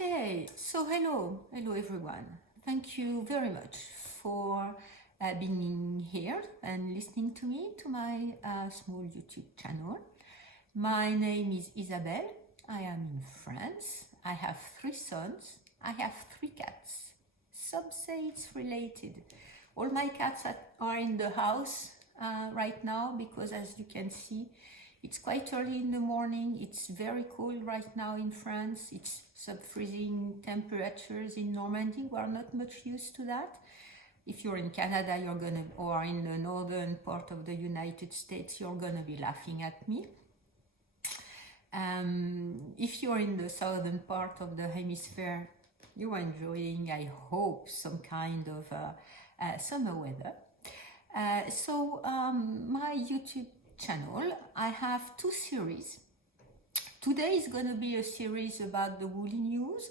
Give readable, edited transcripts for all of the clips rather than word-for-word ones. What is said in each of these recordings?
Okay, so hello everyone. Thank you very much for being here and listening to me, to my small YouTube channel. My name is Isabelle. I am in France. I have 3 sons. I have 3 cats. Some say it's related. All my cats are in the house right now because, as you can see, it's quite early in the morning. It's very cold right now in France. It's sub-freezing temperatures in Normandy. We are not much used to that. If you're in Canada, or in the northern part of the United States, you're gonna be laughing at me. If you're in the southern part of the hemisphere, you're enjoying, I hope, some kind of summer weather. My YouTube channel, I have 2 series. Today is going to be a series about the woolly news.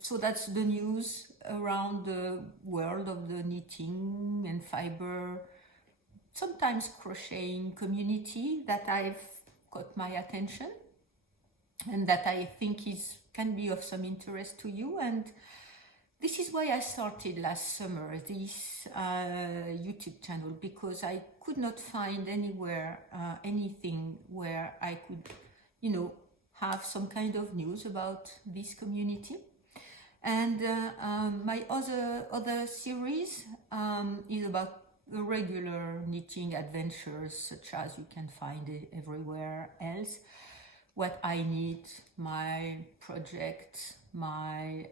So that's the news around the world of the knitting and fiber, sometimes crocheting community that I've got my attention and that I think can be of some interest to you. And this is why I started last summer this YouTube channel, because I could not find anywhere anything where I could, have some kind of news about this community. And my other series is about the regular knitting adventures, such as you can find it everywhere else. What I knit, my project, my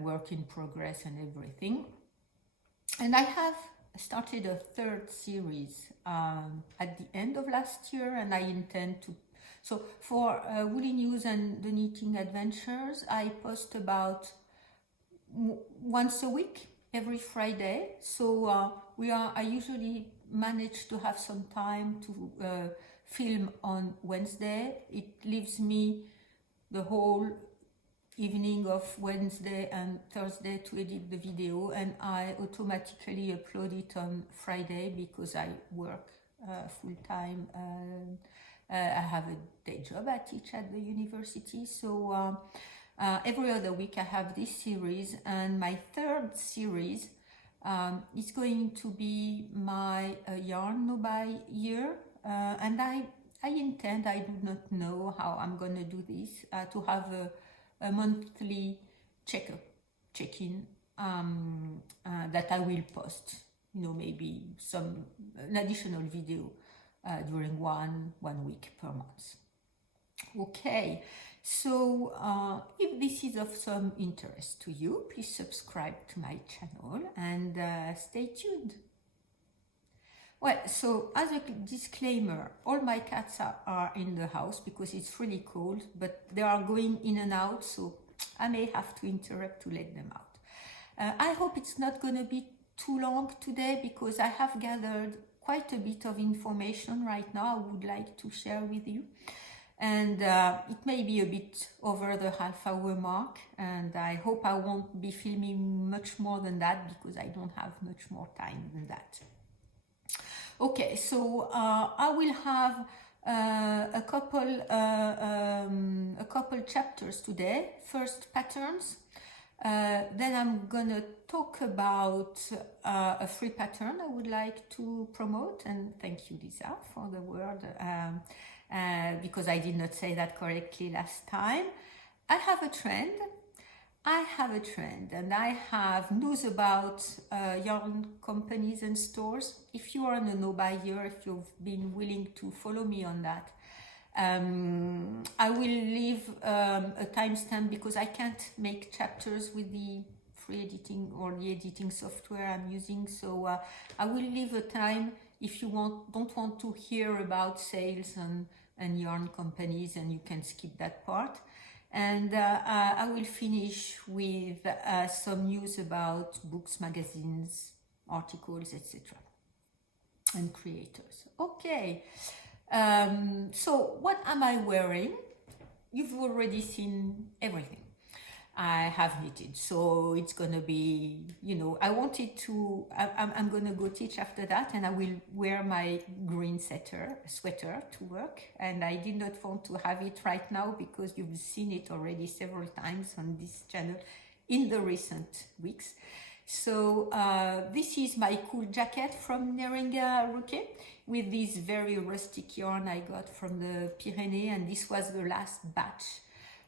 work in progress and everything. And I have started a 3rd series at the end of last year, and I intend to. So for Woolly News and the Knitting Adventures, I post about once a week, every Friday. So I usually manage to have some time to film on Wednesday. It leaves me the whole evening of Wednesday and Thursday to edit the video, and I automatically upload it on Friday because I work full-time. I have a day job. I teach at the university, so every other week I have this series, and my 3rd series is going to be my yarn no buy year, and I intend, I do not know how I'm going to do this, to have a monthly check-in that I will post, maybe an additional video during one week per month. Okay, so if this is of some interest to you, please subscribe to my channel and stay tuned. Well, so as a disclaimer, all my cats are in the house because it's really cold, but they are going in and out, so I may have to interrupt to let them out. I hope it's not going to be too long today because I have gathered quite a bit of information right now I would like to share with you. And it may be a bit over the half-hour mark, and I hope I won't be filming much more than that because I don't have much more time than that. Okay, so I will have a couple chapters today. First, patterns. Then I'm gonna talk about a free pattern I would like to promote, and thank you, Lisa, for the word, because I did not say that correctly last time. I have a trend, and I have news about yarn companies and stores. If you are a no-buy year, if you've been willing to follow me on that, I will leave a timestamp because I can't make chapters with the free editing or the editing software I'm using. So I will leave a time if you don't want to hear about sales and yarn companies, and you can skip that part. And I will finish with some news about books, magazines, articles, etc. and creators. Okay. So what am I wearing? You've already seen everything. I have knitted. So it's gonna be, I wanted to, I'm gonna go teach after that, and I will wear my green sweater to work. And I did not want to have it right now because you've seen it already several times on this channel in the recent weeks. So this is my cool jacket from Neringa Ruke with this very rustic yarn I got from the Pyrenees, and this was the last batch.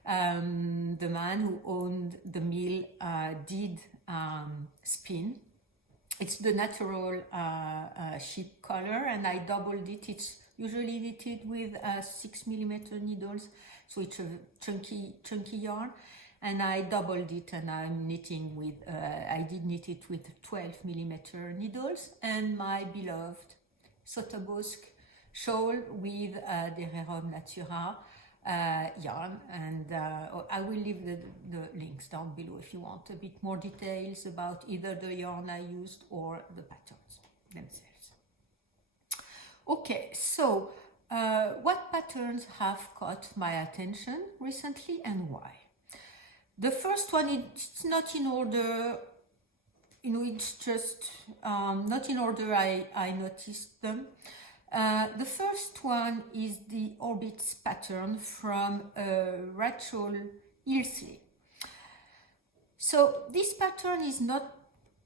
The man who owned the mill did spin. It's the natural sheep color, and I doubled it. It's usually knitted with 6mm needles, so it's a chunky yarn. And I doubled it, and I'm knitting with, I did knit it with 12mm needles, and my beloved Sotabosc shawl with Dererom Natura yarn. And I will leave the links down below if you want a bit more details about either the yarn I used or the patterns themselves. Okay, so what patterns have caught my attention recently and why? The first one, it's not in order, it's just not in order I noticed them. The first one is the Orbits pattern from Rachel Ilsley. So this pattern is not,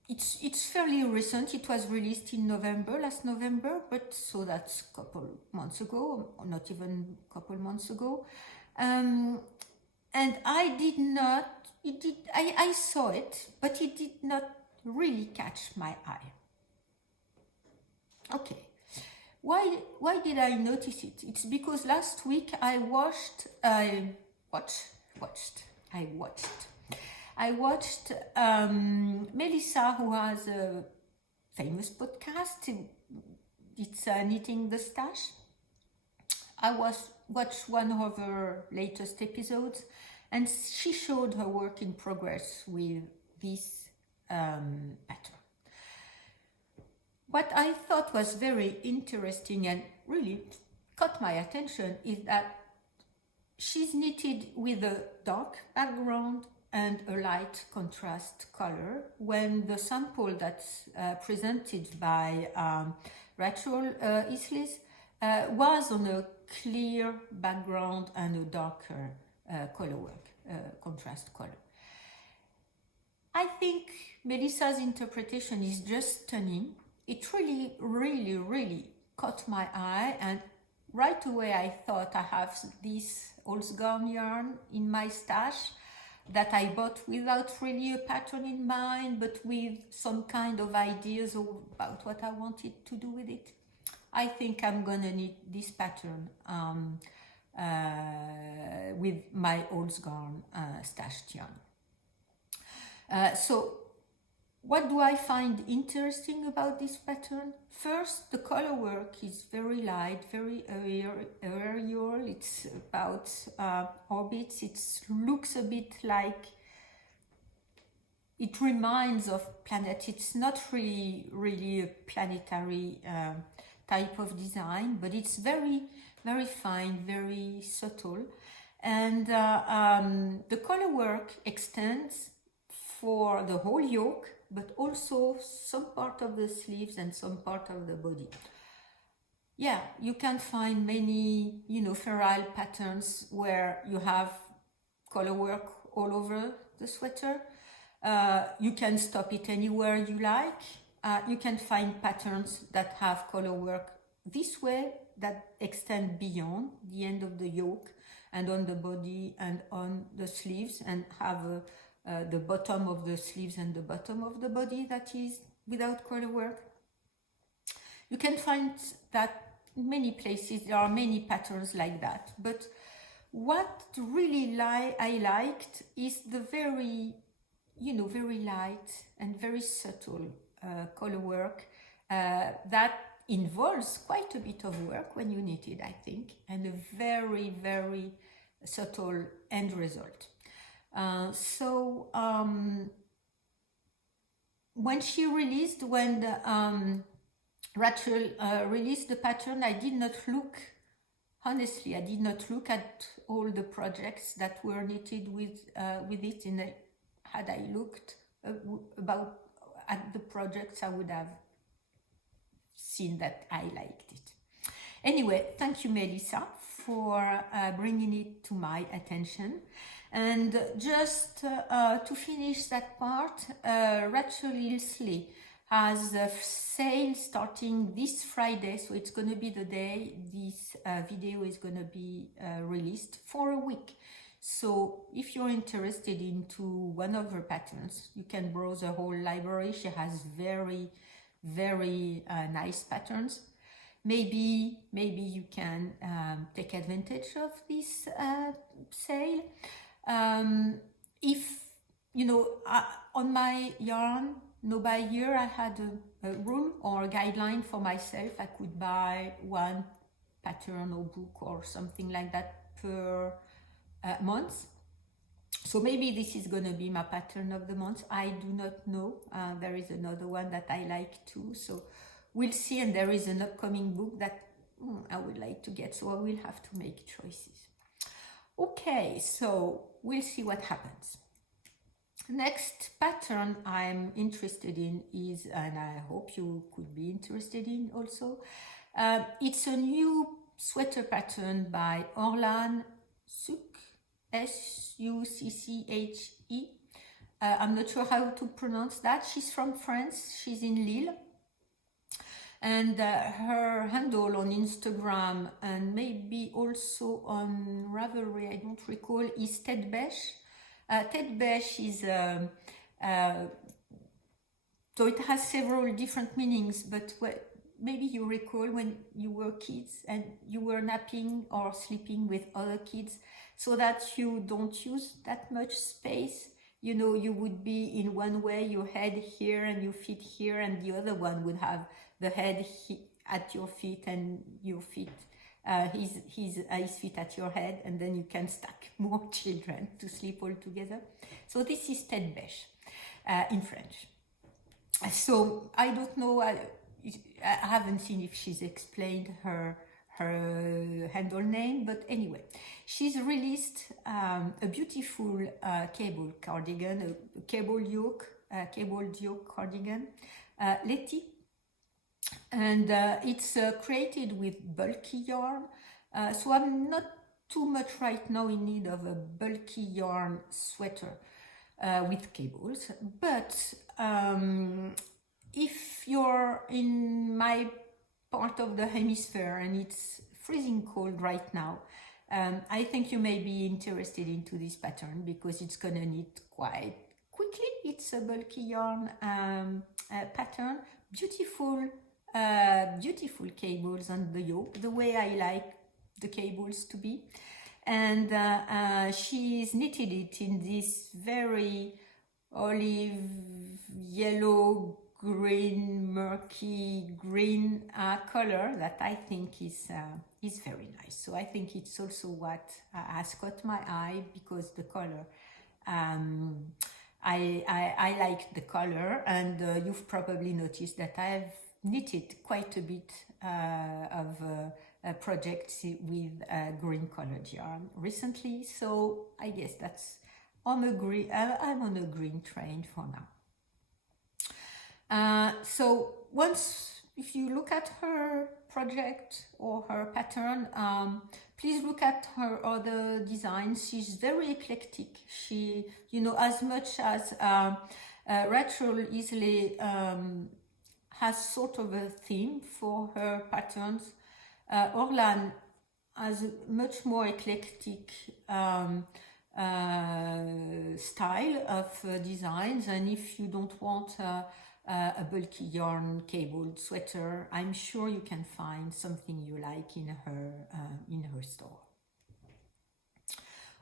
it's fairly recent. It was released in last November, but so that's a couple months ago, or not even a couple months ago. And I did not, I saw it, but it did not really catch my eye. Okay, why did I notice it? It's because last week I watched Melissa, who has a famous podcast. It's Knitting the Stash. I watched one of her latest episodes, and she showed her work in progress with this pattern. What I thought was very interesting and really caught my attention is that she's knitted with a dark background and a light contrast color, when the sample that's presented by Rachel Ilsley was on a clear background and a darker colorwork, contrast color. I think Melissa's interpretation is just stunning. It really caught my eye, and right away I thought I have this Holzgarn yarn in my stash that I bought without really a pattern in mind, but with some kind of ideas about what I wanted to do with it. I think I'm gonna knit this pattern with my Holzgarn stashed yarn. So what do I find interesting about this pattern? First, the color work is very light, very aerial. It's about orbits. It looks a bit like, it reminds of planets. It's not really a planetary type of design, but it's very fine, very subtle. And the color work extends for the whole yoke, but also some part of the sleeves and some part of the body. Yeah, you can find many, feral patterns where you have color work all over the sweater. You can stop it anywhere you like. You can find patterns that have color work this way that extend beyond the end of the yoke and on the body and on the sleeves, and have the bottom of the sleeves and the bottom of the body that is without color work. You can find that in many places. There are many patterns like that, but what really I liked is the very light and very subtle color work that involves quite a bit of work when you knit it, I think, and a very subtle end result. When Rachel released the pattern, I did not look honestly, I did not look at all the projects that were knitted with it. Had I looked at the projects, I would have seen that I liked it. Anyway, thank you, Melissa, for bringing it to my attention. And just to finish that part, Rachel Ilsley has a sale starting this Friday, so it's going to be the day this video is going to be released, for a week. So if you're interested into one of her patterns, you can browse her whole library. She has very, very nice patterns. Maybe you can take advantage of this sale. If you know, on my yarn No Buy Year, I had a rule or a guideline for myself. I could buy one pattern or book or something like that per month. So maybe this is going to be my pattern of the month. I do not know. There is another one that I like too. So we'll see. And there is an upcoming book that I would like to get. So I will have to make choices. Okay, so we'll see what happens. Next pattern I'm interested in is, and I hope you could be interested in also, it's a new sweater pattern by Orlan Sucche, S-U-C-C-H-E. I'm not sure how to pronounce that. She's from France. She's in Lille. And her handle on Instagram and maybe also on Ravelry, I don't recall, is Tête Bêche. Tête Bêche is, so it has several different meanings, but maybe you recall when you were kids and you were napping or sleeping with other kids so that you don't use that much space. You know, you would be in one way, your head here and your feet here, and the other one would have the head at your feet and your feet, his feet at your head, and then you can stack more children to sleep all together. So this is Tête Bêche in French. So I don't know, I haven't seen if she's explained her handle name, but anyway, she's released a beautiful cable cardigan, a cabled yoke cardigan, Letty. And it's created with bulky yarn, so I'm not too much right now in need of a bulky yarn sweater with cables, but if you're in my part of the hemisphere and it's freezing cold right now, I think you may be interested into this pattern because it's gonna knit quite quickly. It's a bulky yarn pattern, beautiful cables on the yoke, the way I like the cables to be. And she's knitted it in this very olive, yellow, green, murky green color that I think is very nice. So I think it's also what has caught my eye because the color, I like the color, and you've probably noticed that I've knitted quite a bit of projects with green colored yarn recently, so I guess that's I'm on a green train for now. So if you look at her project or her pattern, please look at her other designs. She's very eclectic. She, you know, as much as Rachel Ilsley has sort of a theme for her patterns, Orlan has a much more eclectic style of designs, and if you don't want a bulky yarn cabled sweater, I'm sure you can find something you like in her store.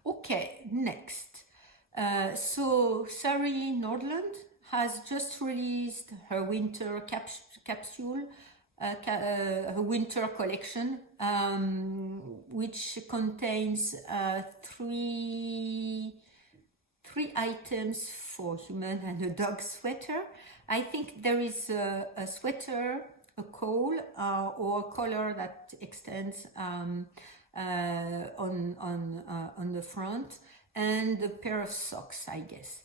Okay, next. So Sari Nordland has just released her winter capsule, her winter collection, which contains three items for human and a dog sweater. I think there is a sweater, a caul, or a collar that extends on the front, and a pair of socks, I guess.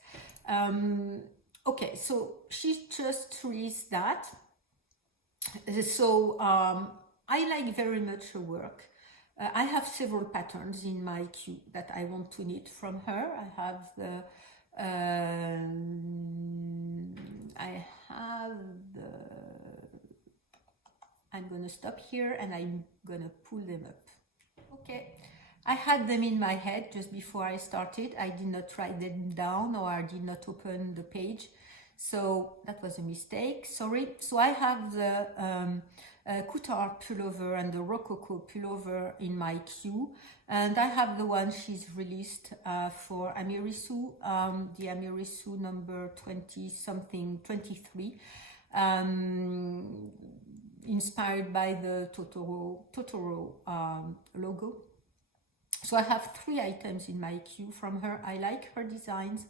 Okay, so she just released that. So I like very much her work. I have several patterns in my queue that I want to knit from her. I'm gonna stop here and I'm gonna pull them up. Okay, I had them in my head just before I started. I did not write them down, or I did not open the page. So that was a mistake, sorry. So I have the Coutard pullover and the Rococo pullover in my queue, and I have the one she's released for Amirisu, the Amirisu number 23, inspired by the Totoro logo. So I have 3 items in my queue from her. I like her designs.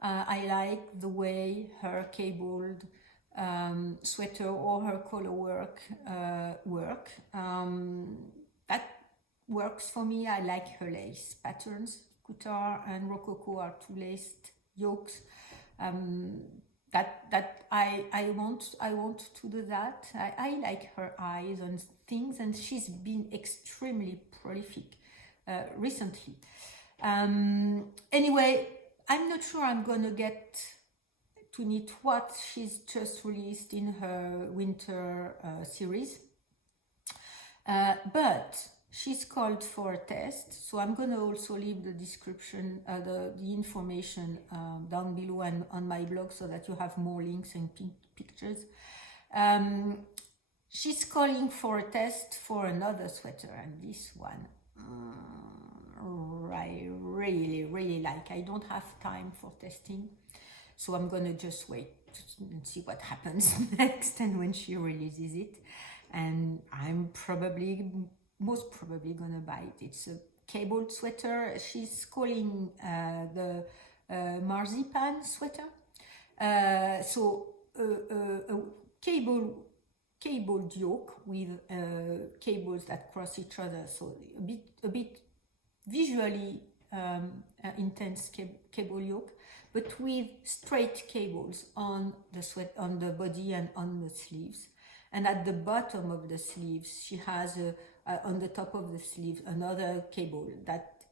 I like the way her cabled sweater or her color work that works for me. I like her lace patterns. Coutard and Rococo are 2 laced yokes. That I want to do that. I like her eyes and things, and she's been extremely prolific recently. Anyway, I'm not sure I'm gonna get to knit what she's just released in her winter series, but she's called for a test, so I'm gonna also leave the description, the information down below and on my blog, so that you have more links and pictures. She's calling for a test for another sweater, and this one I really like. I don't have time for testing, so I'm gonna just wait and see what happens next and when she releases it, and I'm most probably gonna buy it. It's a cabled sweater. She's calling the marzipan sweater. So a cabled yoke with cables that cross each other, so a bit visually intense cable yoke, but with straight cables on the body and on the sleeves. And at the bottom of the sleeves, she has on the top of the sleeve another cable that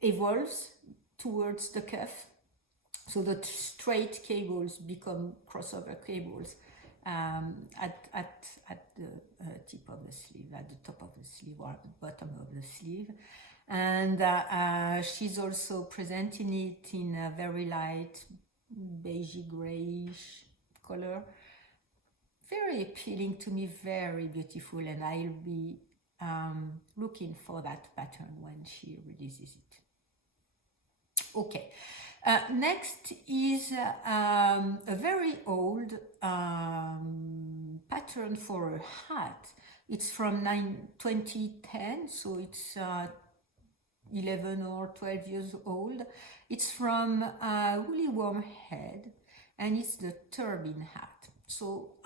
evolves towards the cuff. So the straight cables become crossover cables at the tip of the sleeve, at the top of the sleeve or at the bottom of the sleeve. And she's also presenting it in a very light beigey grayish color. Very appealing to me, very beautiful, and I'll be looking for that pattern when she releases it. Okay. Next is a very old pattern for a hat. It's from 2010, so it's 11 or 12 years old. It's from Woolly Wormhead, and it's the turbine hat. So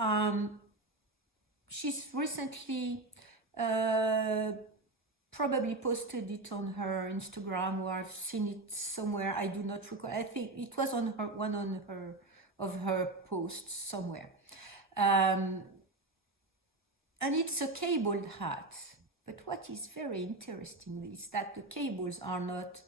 she's recently probably posted it on her Instagram, or I've seen it somewhere. I do not recall. I think it was on her posts somewhere. And it's a cabled hat. But what is very interesting is that the cables are not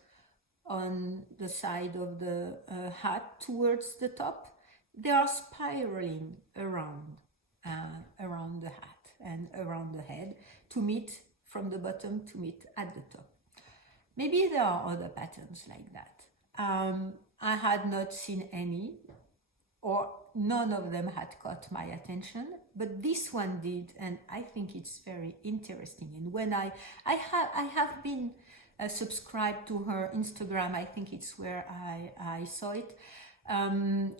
on the side of the hat towards the top. They are spiraling around the hat and around the head to meet from the bottom to meet at the top. Maybe there are other patterns like that. I had not seen any, or none of them had caught my attention, but this one did, and I think it's very interesting. And when I have been subscribed to her Instagram, I think it's where I saw it,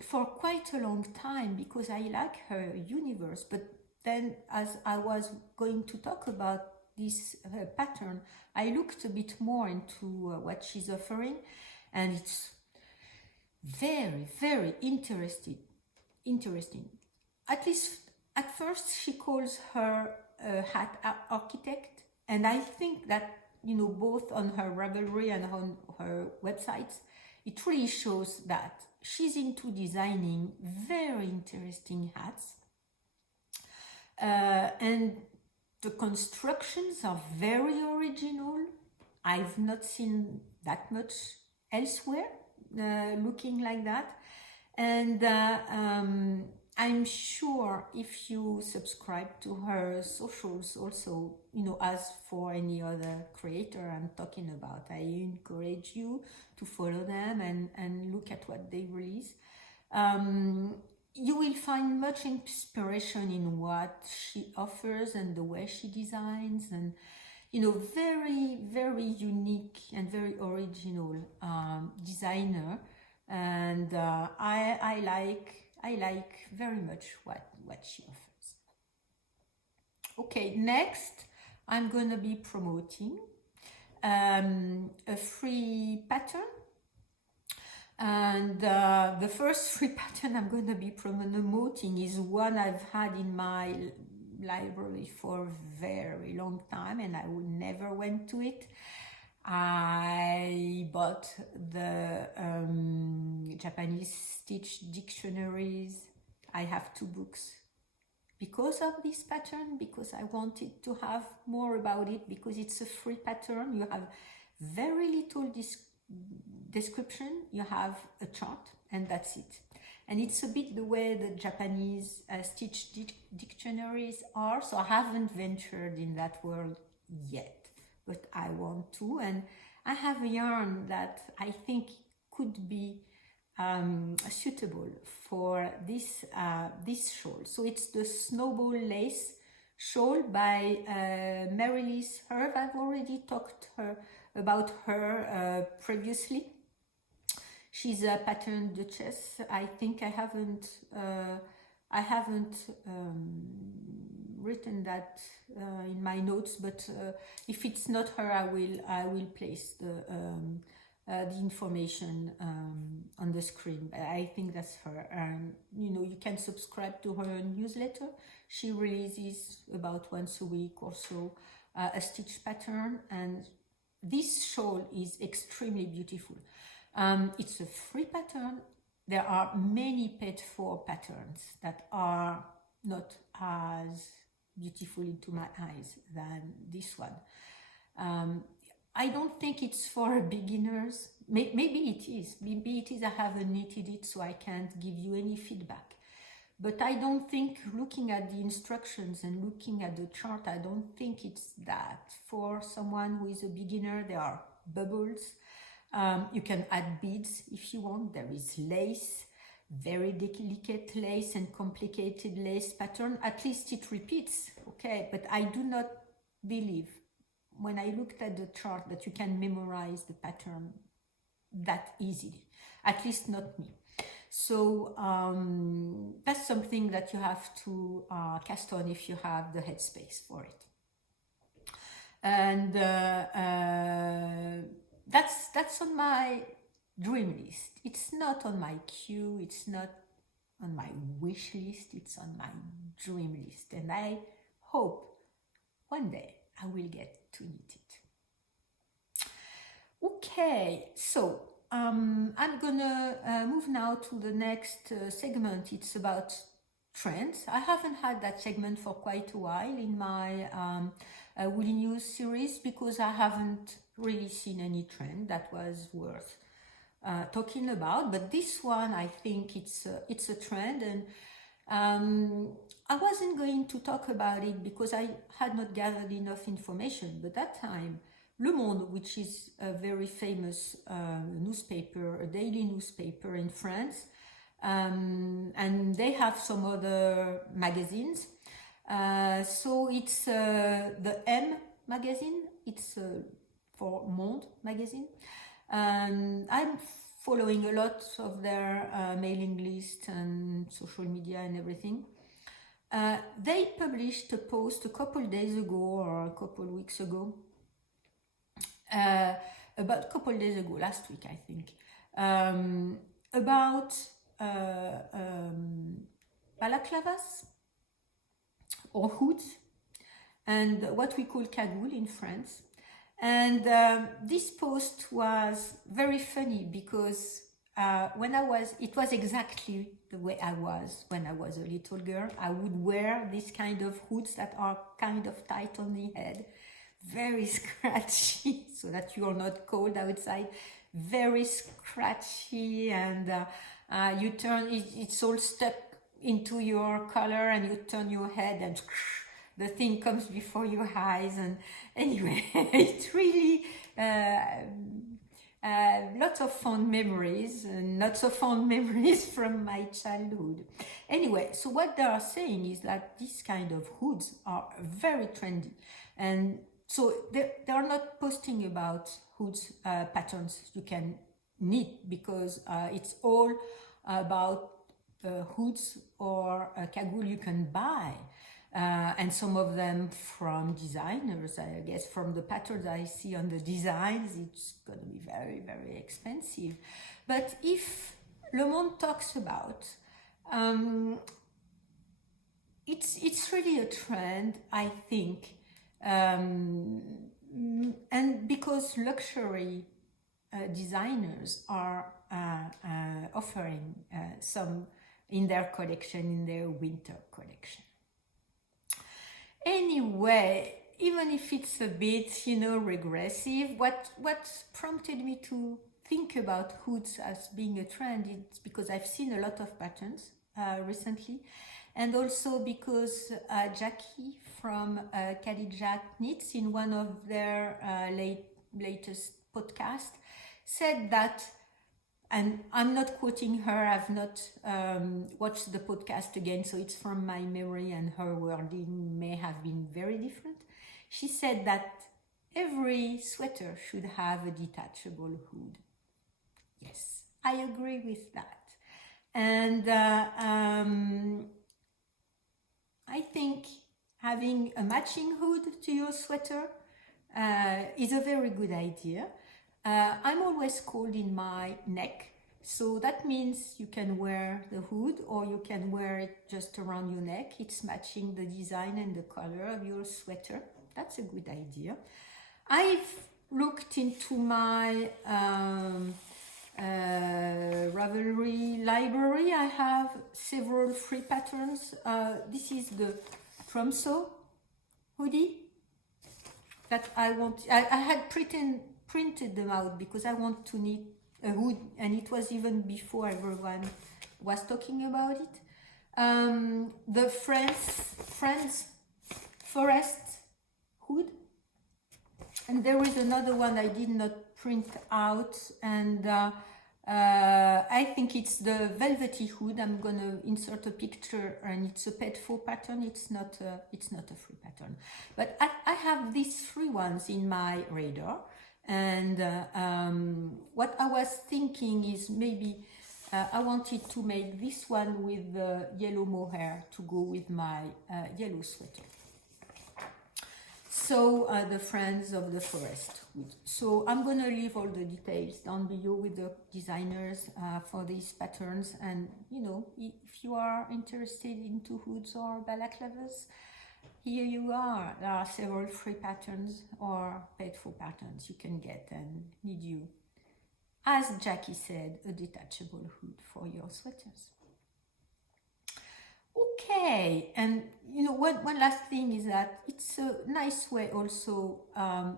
for quite a long time, because I like her universe. But then as I was going to talk about this pattern, I looked a bit more into what she's offering, and it's very, very interesting. At least at first she calls her a hat architect, and I think that, you know, both on her Ravelry and on her websites, it really shows that she's into designing very interesting hats. And the constructions are very original. I've not seen that much elsewhere looking like that. And I'm sure if you subscribe to her socials also, you know, as for any other creator I'm talking about, I encourage you to follow them and look at what they release. You will find much inspiration in what she offers and the way she designs, and, you know, very, very unique and very original designer. And I like very much what she offers. Okay, next I'm going to be promoting a free pattern. And the first free pattern I'm going to be promoting is one I've had in my library for a very long time, and I would never went to it. I bought the Japanese stitch dictionaries. I have 2 books because of this pattern, because I wanted to have more about it, because it's a free pattern. You have very little description, you have a chart, and that's it. And it's a bit the way the Japanese stitch dictionaries are, so I haven't ventured in that world yet, but I want to. And I have a yarn that I think could be suitable for this shawl. So it's the Snowball Lace shawl by Mary-Lise Herve. I've already talked about her previously. She's a pattern duchess. I think I haven't written that in my notes, but if it's not her, I will place the information on the screen. I think that's her. You know, you can subscribe to her newsletter. She releases about once a week or so a stitch pattern, and this shawl is extremely beautiful. It's a free pattern. There are many paid for patterns that are not as beautiful into my eyes than this one. I don't think it's for beginners. Maybe it is. Maybe it is. I haven't knitted it, so I can't give you any feedback. But I don't think, looking at the instructions and looking at the chart, I don't think it's that. For someone who is a beginner, there are bubbles. You can add beads if you want. There is lace, very delicate lace and complicated lace pattern. At least it repeats, okay? But I do not believe, when I looked at the chart, that you can memorize the pattern that easily. At least not me. So that's something that you have to cast on if you have the headspace for it. And that's on my dream list. It's not on my queue, it's not on my wish list, it's on my dream list. And I hope one day I will get to knit it. Okay, so I'm gonna move now to the next segment. It's about trends. I haven't had that segment for quite a while in my Woolly News series, because I haven't really seen any trend that was worth talking about. But this one, I think it's a trend, and I wasn't going to talk about it because I had not gathered enough information. But that time, Le Monde, which is a very famous newspaper, a daily newspaper in France, and they have some other magazines. So it's the M magazine, it's for Monde magazine. I'm following a lot of their mailing list and social media and everything. They published a post a couple days ago or a couple weeks ago, about a couple days ago, last week I think, about balaclavas or hoods, and what we call Cagoule in France. And this post was very funny because it was exactly the way I was when I was a little girl. I would wear this kind of hoods that are kind of tight on the head, very scratchy, so that you are not cold outside, very scratchy, and you turn, it's all stuck into your collar, and you turn your head and the thing comes before your eyes. And anyway, it's really lots of fond memories and not so fond memories from my childhood. Anyway, so what they are saying is that these kind of hoods are very trendy, and so they are not posting about hoods patterns you can knit, because it's all about hoods or cagoule you can buy. And some of them from designers. I guess from the patterns I see on the designs, it's going to be very, very expensive. But if Le Monde talks about, it's really a trend, I think, and because luxury designers are offering some in their collection, in their winter collection. Anyway, even if it's a bit, regressive, what prompted me to think about hoods as being a trend is because I've seen a lot of patterns recently, and also because Jackie from Khadija Knits, in one of their latest podcasts, said that, and I'm not quoting her, I've not watched the podcast again, so it's from my memory and her wording may have been very different. She said that every sweater should have a detachable hood. Yes, I agree with that. And I think having a matching hood to your sweater is a very good idea. I'm always cold in my neck, so that means you can wear the hood or you can wear it just around your neck. It's matching the design and the color of your sweater. That's a good idea. I've looked into my Ravelry library. I have several free patterns. This is the Tromso hoodie that I had printed them out because I want to knit a hood, and it was even before everyone was talking about it. The Friends Forest hood, and there is another one I did not print out, and I think it's the velvety hood. I'm gonna insert a picture, and it's a pet faux pattern. It's not a free pattern, but I have these free ones in my radar. And what I was thinking is maybe I wanted to make this one with the yellow mohair to go with my yellow sweater. So the Friends of the Forest hood. So I'm going to leave all the details down below with the designers for these patterns. And if you are interested into hoods or balaclavas, here you are. There are several free patterns or paid for patterns you can get and need you, as Jackie said, a detachable hood for your sweaters. Okay, and one last thing is that it's a nice way also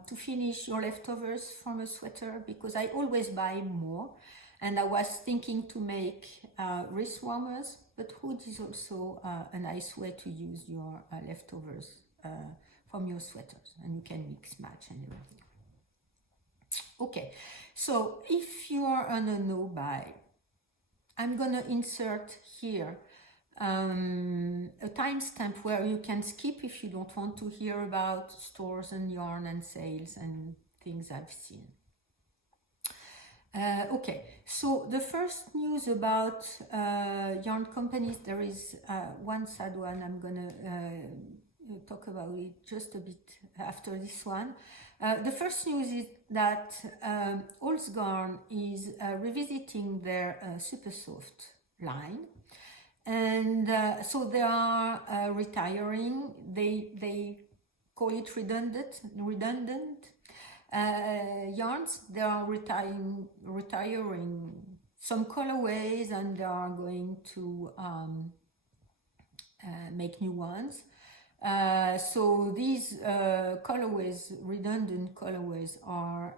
to finish your leftovers from a sweater, because I always buy more, and I was thinking to make wrist warmers, but hood is also a nice way to use your leftovers from your sweaters, and you can mix, match, and everything. Okay, so if you are on a no-buy, I'm gonna insert here a timestamp where you can skip if you don't want to hear about stores and yarn and sales and things I've seen. Okay, so the first news about yarn companies, there is one sad one. I'm gonna talk about it just a bit after this one. The first news is that Holzgarn is revisiting their super soft line, and so they are retiring. They call it redundant yarns. They are retiring some colorways, and they are going to make new ones. So these colorways, redundant colorways, are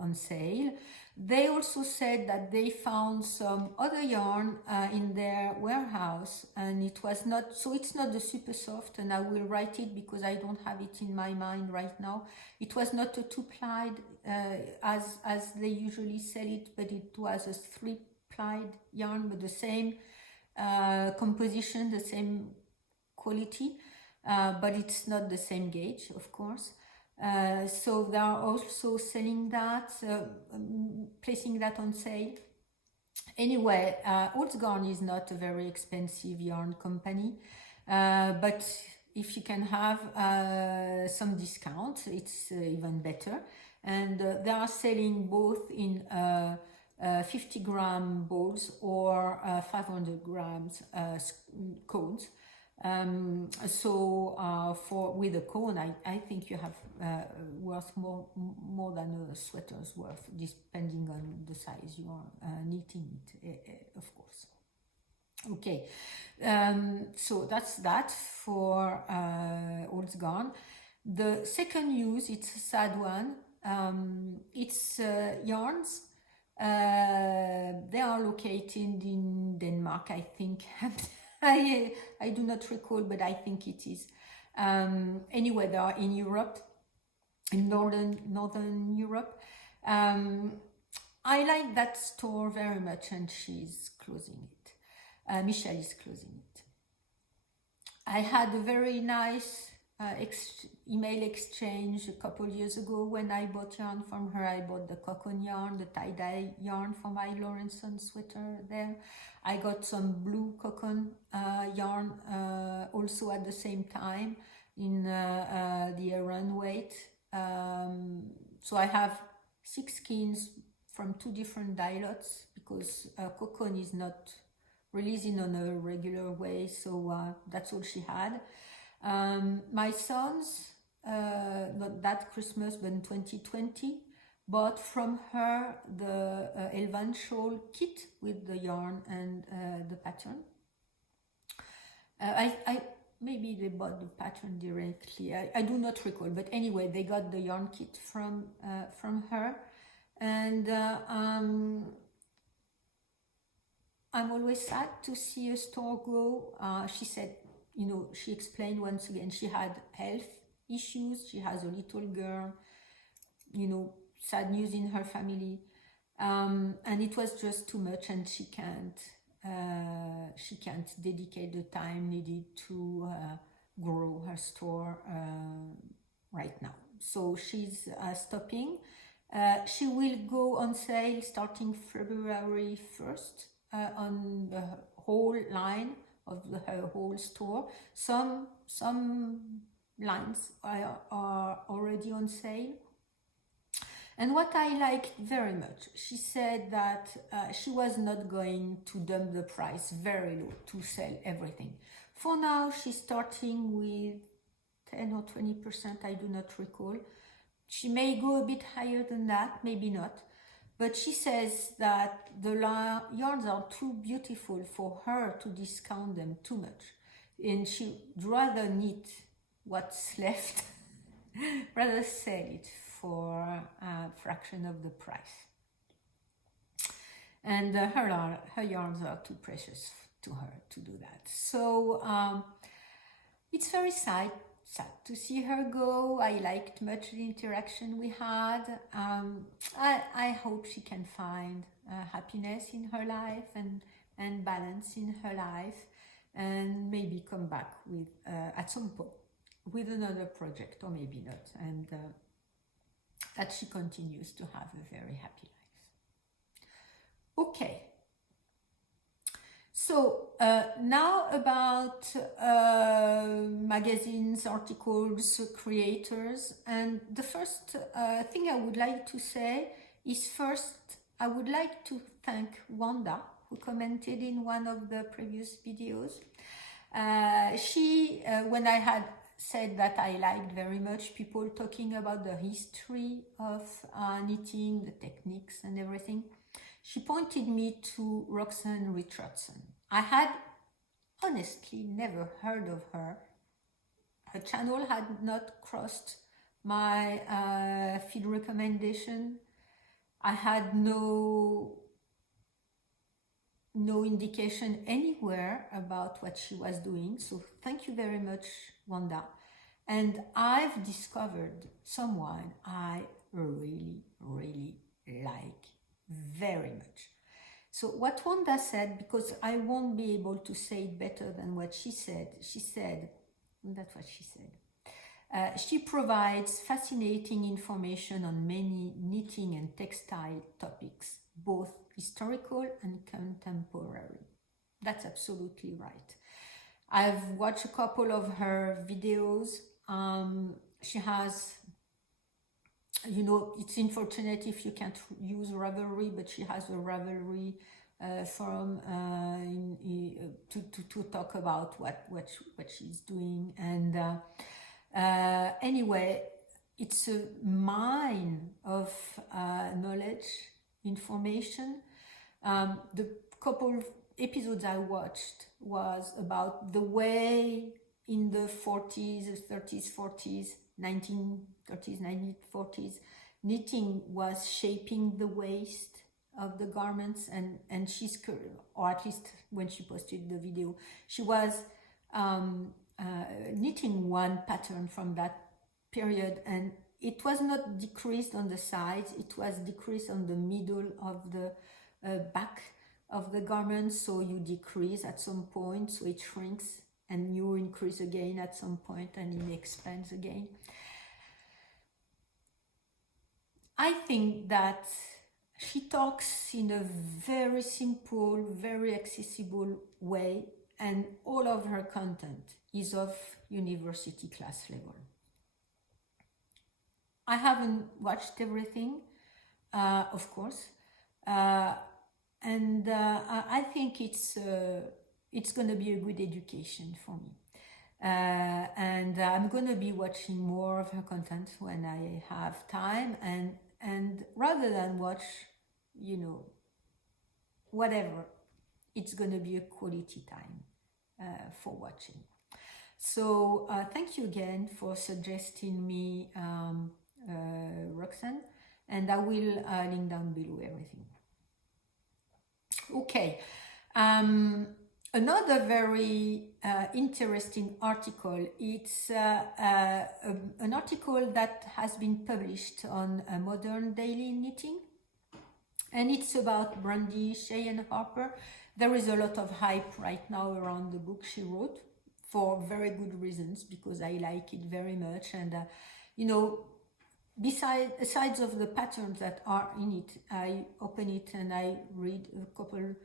on sale. They also said that they found some other yarn in their warehouse, and it was not, so it's not the super soft, and I will write it because I don't have it in my mind right now. It was not a 2-plied as they usually sell it, but it was a 3-plied yarn, but the same composition, the same quality, but it's not the same gauge, of course. So they are also selling that, placing that on sale. Anyway, Holzgarn is not a very expensive yarn company, but if you can have some discount, it's even better. And they are selling both in 50-gram balls or 500 grams cones. So with a cone, I think you have worth more than a sweater's worth, depending on the size you are knitting it, of course. Okay, so that's that for Holzgarn. The second use, it's a sad one. It's yarns. They are located in Denmark, I think. I do not recall, but I think it is. Anyway, they are in Europe, in northern Europe. I like that store very much, and she's closing it. Michelle is closing it. I had a very nice email exchange a couple years ago when I bought yarn from her. I bought the cocoon yarn, the tie-dye yarn for my Lawrenson sweater there. I got some blue cocoon yarn also at the same time in the Aran weight. So I have 6 skeins from 2 different dye lots, because cocoon is not releasing on a regular way, so that's all she had. My sons, not that Christmas, but in 2020, bought from her the Elvan shawl kit with the yarn and the pattern. Maybe they bought the pattern directly. I do not recall, but anyway, they got the yarn kit from her, and I'm always sad to see a store go. She said, you know, she explained once again, she had health issues. She has a little girl, you know, sad news in her family, and it was just too much, and she can't dedicate the time needed to grow her store right now. So she's stopping. She will go on sale starting February 1st on the whole line of her whole store. Some lines are already on sale. And what I liked very much, she said that she was not going to dump the price very low to sell everything. For now, she's starting with 10 or 20%, I do not recall. She may go a bit higher than that, maybe not. But she says that the yarns are too beautiful for her to discount them too much. And she'd rather knit what's left, rather sell it for a fraction of the price. And her yarns are too precious to her to do that. So it's very sad to see her go. I liked much the interaction we had. I hope she can find happiness in her life and balance in her life, and maybe come back with at some point with another project, or maybe not, and that she continues to have a very happy life. Okay. So now about magazines, articles, creators, and the first thing I would like to say is, first I would like to thank Wanda, who commented in one of the previous videos. She, when I had said that I liked very much people talking about the history of knitting, the techniques and everything. She pointed me to Roxanne Richardson. I had honestly never heard of her. Her channel had not crossed my feed recommendation. I had no indication anywhere about what she was doing. So thank you very much, Wanda. And I've discovered someone I really, really like very much. So what Wanda said, because I won't be able to say it better than what she said, that's what she said. She provides fascinating information on many knitting and textile topics, both historical and contemporary. That's absolutely right. I've watched a couple of her videos. She has, it's unfortunate if you can't use Ravelry, but she has a Ravelry forum to talk about what she's doing. And anyway, it's a mine of knowledge, information. The couple of episodes I watched was about the way in the 40s, 30s, 40s, 1930s, 1940s, knitting was shaping the waist of the garments, and she's, or at least when she posted the video, she was knitting one pattern from that period, and it was not decreased on the sides, it was decreased on the middle of the back of the garment. So you decrease at some point, so it shrinks, and you increase again at some point, and it expands again. I think that she talks in a very simple, very accessible way, and all of her content is of university class level. I haven't watched everything, of course, and I think it's going to be a good education for me. And I'm going to be watching more of her content when I have time, and rather than watch, whatever, it's going to be a quality time for watching. So thank you again for suggesting me Roxanne, and I will link down below everything. Okay, another very interesting article. It's an article that has been published on Modern Daily Knitting, and it's about Brandy, Shayne and Harper. There is a lot of hype right now around the book she wrote, for very good reasons, because I like it very much. And besides of the patterns that are in it, I open it and I read a couple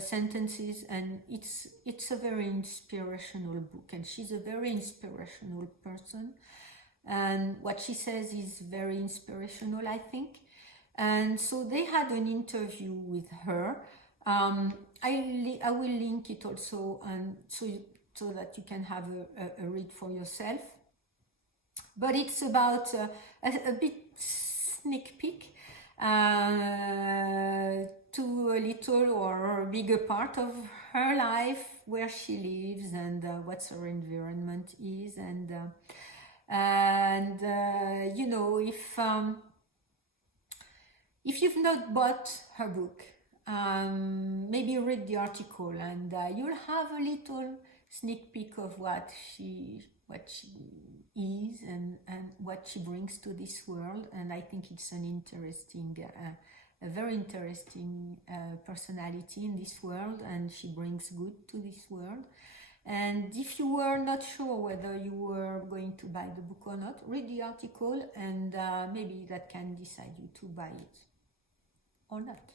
sentences, and it's a very inspirational book, and she's a very inspirational person, and what she says is very inspirational, I think. And so they had an interview with her. I will link it also, and so that you can have a read for yourself. But it's about a bit sneak peek to a little or a bigger part of her life, where she lives, and what her environment is, and if you've not bought her book, maybe read the article, and you'll have a little sneak peek of what she is, and what she brings to this world. And I think it's an interesting, a very interesting personality in this world, and she brings good to this world. And if you were not sure whether you were going to buy the book or not, read the article, and maybe that can decide you to buy it or not.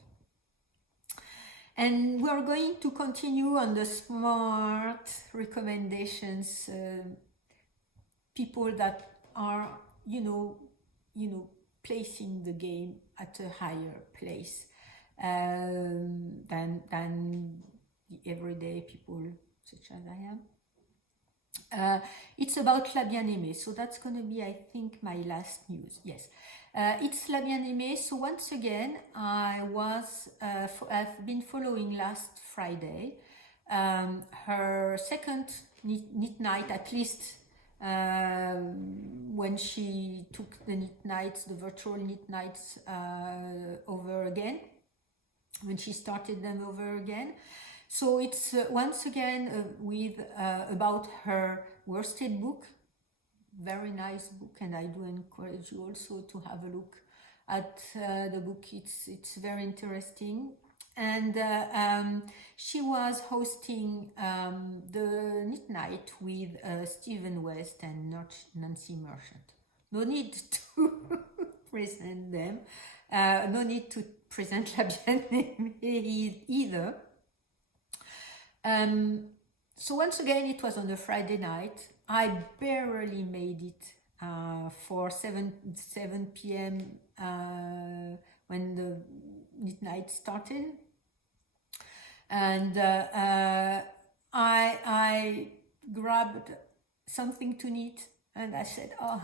And we're going to continue on the smart recommendations, people that are, placing the game at a higher place than the everyday people such as I am. It's about La Bien-Aimée, so that's going to be, I think, my last news. Yes, it's La Bien-Aimée. So once again, I've been following last Friday her second knit night, at least when she took the knit nights, the virtual knit nights over again, when she started them over again. So it's once again with about her worsted book, very nice book, and I do encourage you also to have a look at the book. It's very interesting. And she was hosting the knit night with Stephen West and Nancy Merchant. No need to present them. No need to present La Bien-Aimée either. So once again, it was on a Friday night. I barely made it for 7 p.m. When the knit night started. And I grabbed something to knit, and I said, oh,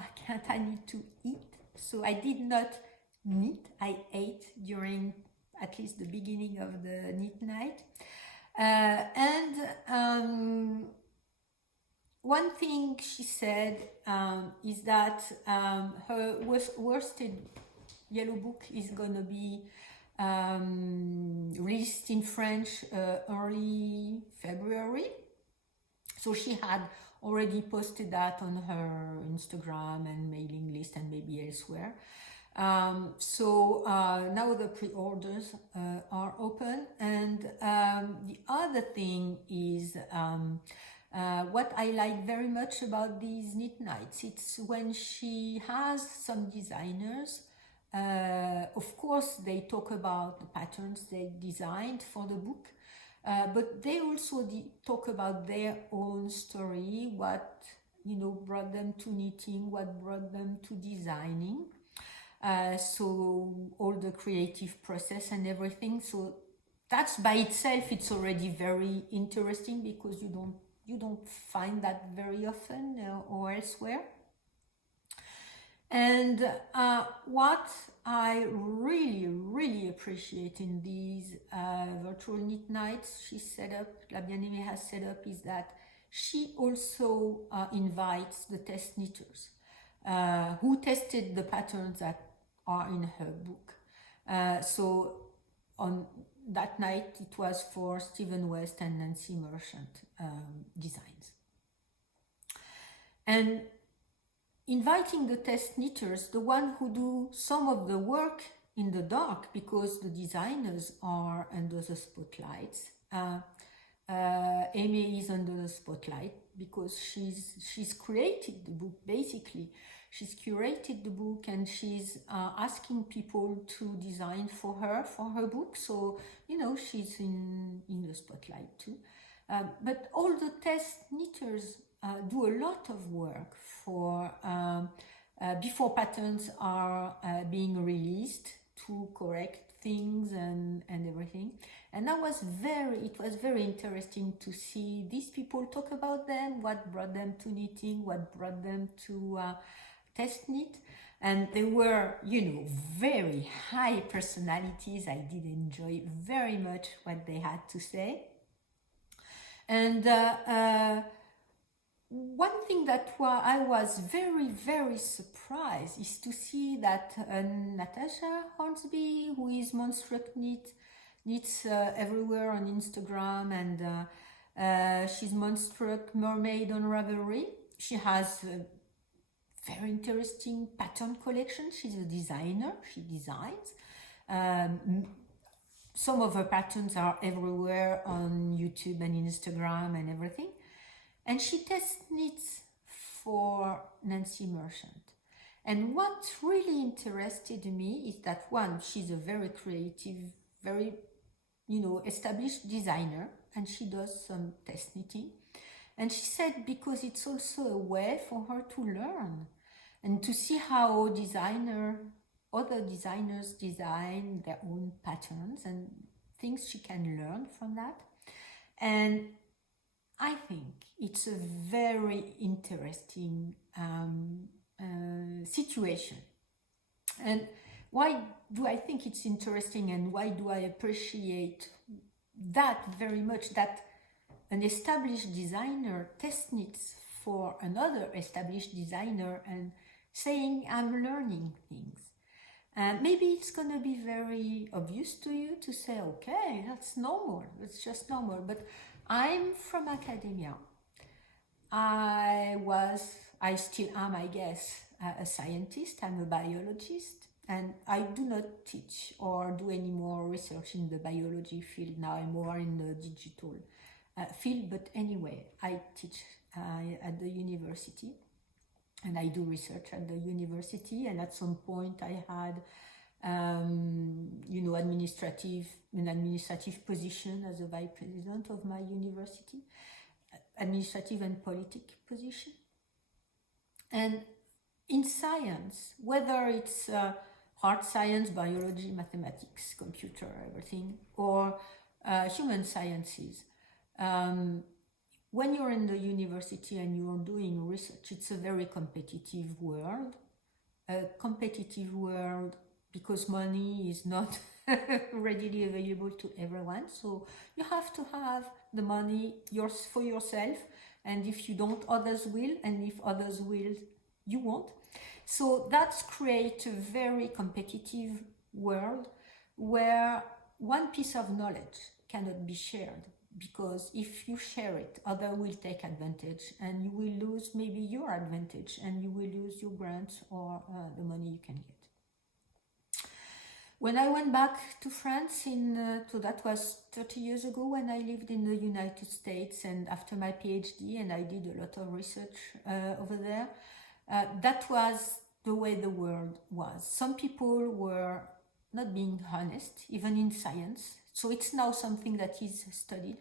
I need to eat. So I did not knit. I ate during at least the beginning of the knit night. One thing she said is that her worsted yellow book is going to be released in French early February. So she had already posted that on her Instagram and mailing list and maybe elsewhere. So now the pre-orders are open. And the other thing is what I like very much about these knit nights. It's when she has some designers. Of course, they talk about the patterns they designed for the book, but they also talk about their own story, what brought them to knitting, what brought them to designing. So all the creative process and everything. So that's by itself, it's already very interesting because you don't find that very often or elsewhere. And what I really, really appreciate in these virtual knit nights she set up, La Bien-Aimée has set up, is that she also invites the test knitters who tested the patterns that are in her book. So on that night, it was for Stephen West and Nancy Merchant designs. And inviting the test knitters, the one who do some of the work in the dark, because the designers are under the spotlights. Amy is under the spotlight because she's created the book, basically. She's curated the book and she's asking people to design for her book. So, she's in the spotlight too. But all the test knitters do a lot of work for before patterns are being released to correct things and everything. And it was very interesting to see these people talk about them, what brought them to knitting, what brought them to test knit. And they were, very high personalities. I did enjoy very much what they had to say. And one thing that I was very, very surprised is to see that Natasha Hornsby, who is Monstruct knits everywhere on Instagram, and she's Monstruct Mermaid on Ravelry. She has a very interesting pattern collection. She's a designer. She designs. Some of her patterns are everywhere on YouTube and Instagram and everything. And she test knits for Nancy Merchant. And what really interested me is that, one, she's a very creative, very, established designer, and she does some test knitting. And she said because it's also a way for her to learn and to see how other designers design their own patterns and things she can learn from that. And I think it's a very interesting situation. And why do I think it's interesting, and why do I appreciate that very much, that an established designer tests needs for another established designer and saying, I'm learning things. Maybe it's going to be very obvious to you to say, okay, that's normal, it's just normal. But I'm from academia. I still am, I guess, a scientist. I'm a biologist, and I do not teach or do any more research in the biology field now. I'm more in the digital field, but anyway, I teach at the university, and I do research at the university. And at some point, I had, an administrative position as a vice president of my university, administrative and politic position. And in science, whether it's hard science, biology, mathematics, computer, everything, or human sciences, when you're in the university and you're doing research, it's a very competitive world. A competitive world because money is not readily available to everyone. So you have to have the money for yourself. And if you don't, others will. And if others will, you won't. So that's create a very competitive world where one piece of knowledge cannot be shared, because if you share it, others will take advantage, and you will lose maybe your advantage, and you will lose your grants or the money you can get. When I went back to France, so that was 30 years ago, when I lived in the United States, and after my PhD, and I did a lot of research over there, that was the way the world was. Some people were not being honest, even in science. So it's now something that is studied,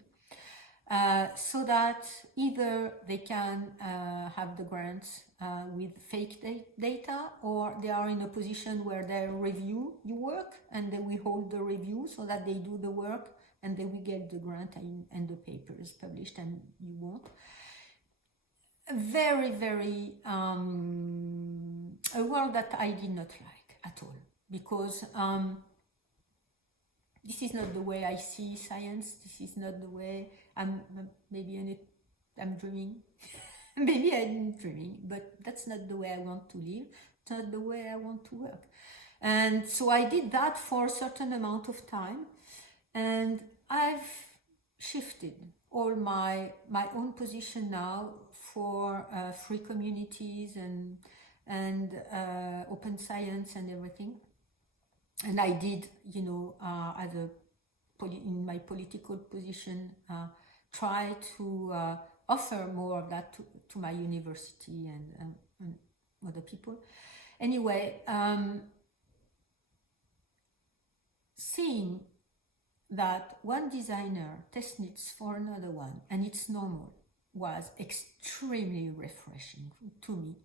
so that either they can have the grants with fake data, or they are in a position where they review your work and they will hold the review so that they do the work and they will get the grant and the paper is published and you won't. Very, very, a world that I did not like at all, because this is not the way I see science. This is not the way I'm dreaming. Maybe I'm dreaming, but that's not the way I want to live. It's not the way I want to work. And so I did that for a certain amount of time, and I've shifted all my own position now for free communities and open science and everything. And I did, in my political position, try to offer more of that to my university and other people. Anyway, seeing that one designer tests needs for another one, and it's normal, was extremely refreshing to me,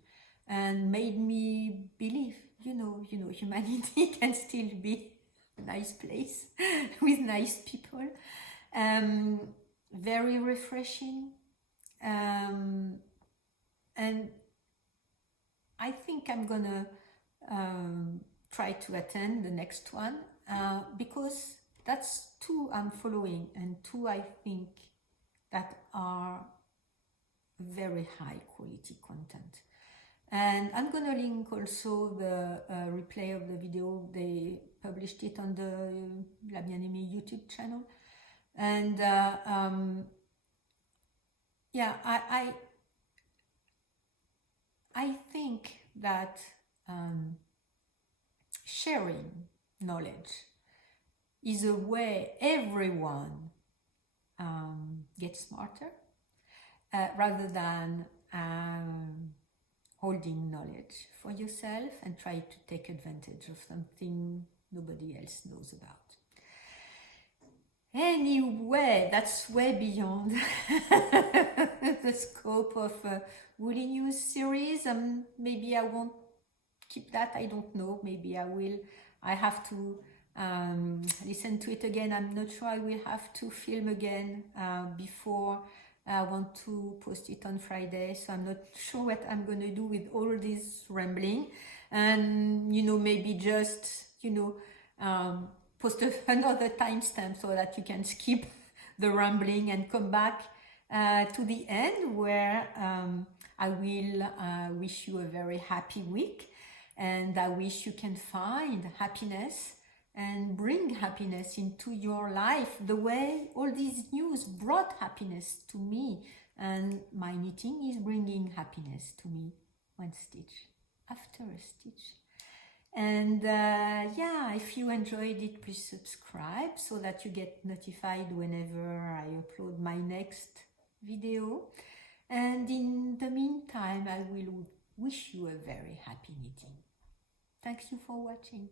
and made me believe, humanity can still be a nice place with nice people. Very refreshing. And I think I'm gonna try to attend the next one, because that's two I'm following, and two I think that are very high quality content. And I'm gonna link also the replay of the video. They published it on the La Bien-Aimée YouTube channel. And yeah, I think that sharing knowledge is a way everyone gets smarter, rather than holding knowledge for yourself and try to take advantage of something nobody else knows about. Anyway, that's way beyond the scope of Woolly News series. Maybe I won't keep that, I don't know. Maybe I will. I have to listen to it again. I'm not sure. I will have to film again before I want to post it on Friday, so I'm not sure what I'm going to do with all this rambling. And, you know, maybe just, you know, post another timestamp so that you can skip the rambling and come back to the end, where I will wish you a very happy week, and I wish you can find happiness and bring happiness into your life the way all these news brought happiness to me, and my knitting is bringing happiness to me, one stitch after a stitch. And yeah, if you enjoyed it, please subscribe so that you get notified whenever I upload my next video. And in the meantime, I will wish you a very happy knitting. Thanks you for watching.